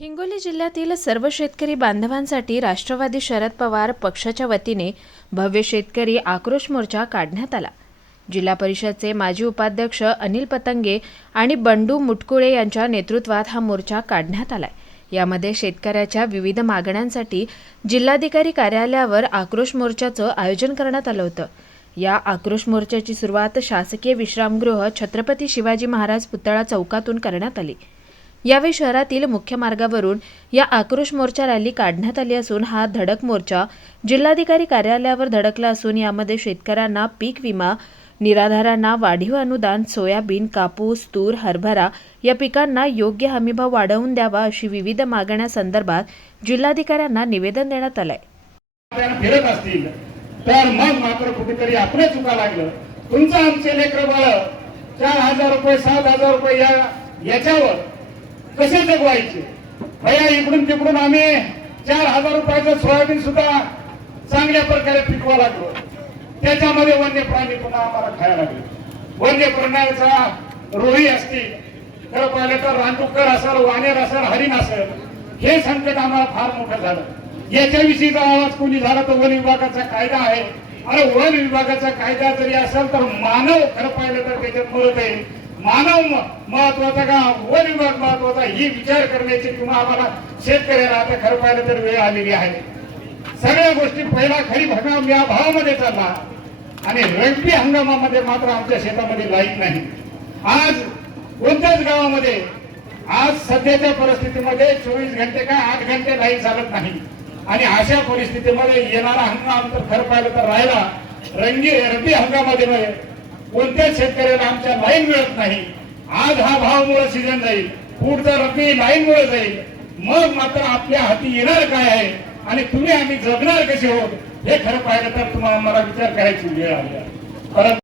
हिंगोली जिल्ह्यातील सर्व शेतकरी बांधवांसाठी राष्ट्रवादी शरद पवार पक्षाच्या वतीने भव्य शेतकरी आक्रोश मोर्चा काढण्यात आला. जिल्हा परिषदचे माजी उपाध्यक्ष अनिल पतंगे आणि बंडू मुटकुळे यांच्या नेतृत्वात हा मोर्चा काढण्यात आलाय. यामध्ये शेतकऱ्याच्या विविध मागण्यांसाठी जिल्हाधिकारी कार्यालयावर आक्रोश मोर्चाचं आयोजन करण्यात आलं होतं. या आक्रोश मोर्चाची सुरुवात शासकीय विश्रामगृह छत्रपती शिवाजी महाराज पुतळा चौकातून करण्यात आली. यावेळी शहरातील मुख्य मार्गावरून या आक्रोश मोर्चा रॅली काढण्यात आली असून हा धडक मोर्चा जिल्हाधिकारी कार्यालयावर धडकला असून यामध्ये शेतकऱ्यांना पीक विमा निराधारांना वाढीव अनुदान सोयाबीन कापूस तूर हरभरा या पिकांना योग्य हमीभाव वाढवून द्यावा अशी विविध मागण्यासंदर्भात जिल्हाधिकाऱ्यांना निवेदन देण्यात आलंय. फिरत असतील तर मग मात्र कुठेतरी आपले चुका लागलं. तुमचं आमचे लेकर बाळ चार हजार रुपये सात हजार रुपये याच्यावर कसे जगवायचे? भैया इकडून तिकडून आम्ही चार हजार रुपयाचं सोयाबीन सुद्धा चांगल्या प्रकारे पिकवा लागलो. त्याच्यामध्ये वन्य प्राणी पुन्हा आम्हाला खायला लागले. वन्य प्राण्याचा रोही असतील खरं पाहिलं तर रानडुक्कर असेल वानेर असेल हरिण असेल हे संकट आम्हाला फार मोठं झालं. याच्याविषयीचा आवाज कोणी झाला तर वन विभागाचा कायदा आहे. अरे वन विभागाचा कायदा जरी असेल तर मानव खरं पाहिलं तर त्याच्यात मरत आहे मानव महत्त्वाचा का? वन विभाग ही विचार करण्याची किंवा आम्हाला शेतकऱ्याला आता खरं पाहिलं तर वेळ आलेली आहे. सगळ्या गोष्टी पहिला खरीप हंगाम या भावामध्ये चालला. आणि रब्बी हंगामामध्ये मात्र आमच्या शेतामध्ये लाइट नाही. आज कोणत्याच गावामध्ये आज सध्याच्या परिस्थितीमध्ये चोवीस घंटे काय आठ घंटे लाइट चालत नाही. आणि अशा परिस्थितीमध्ये येणारा हंगाम तर खरं पाहिलं तर राहिला. रंगी रब्बी हंगामामध्ये कोणत्याच शेतकऱ्याला आमच्या लाईन मिळत नाही. आज हा भावामुळे सीझन जाईल. पुढचा रब्बी लाईन मुळे जाईल. मग मात्र आपल्या हाती येणार काय आहे? आणि तुम्ही आम्ही जगणार कसे होत हे खरं पाहिलं तर तुम्हाला मला विचार करायची वेळ आली परंतु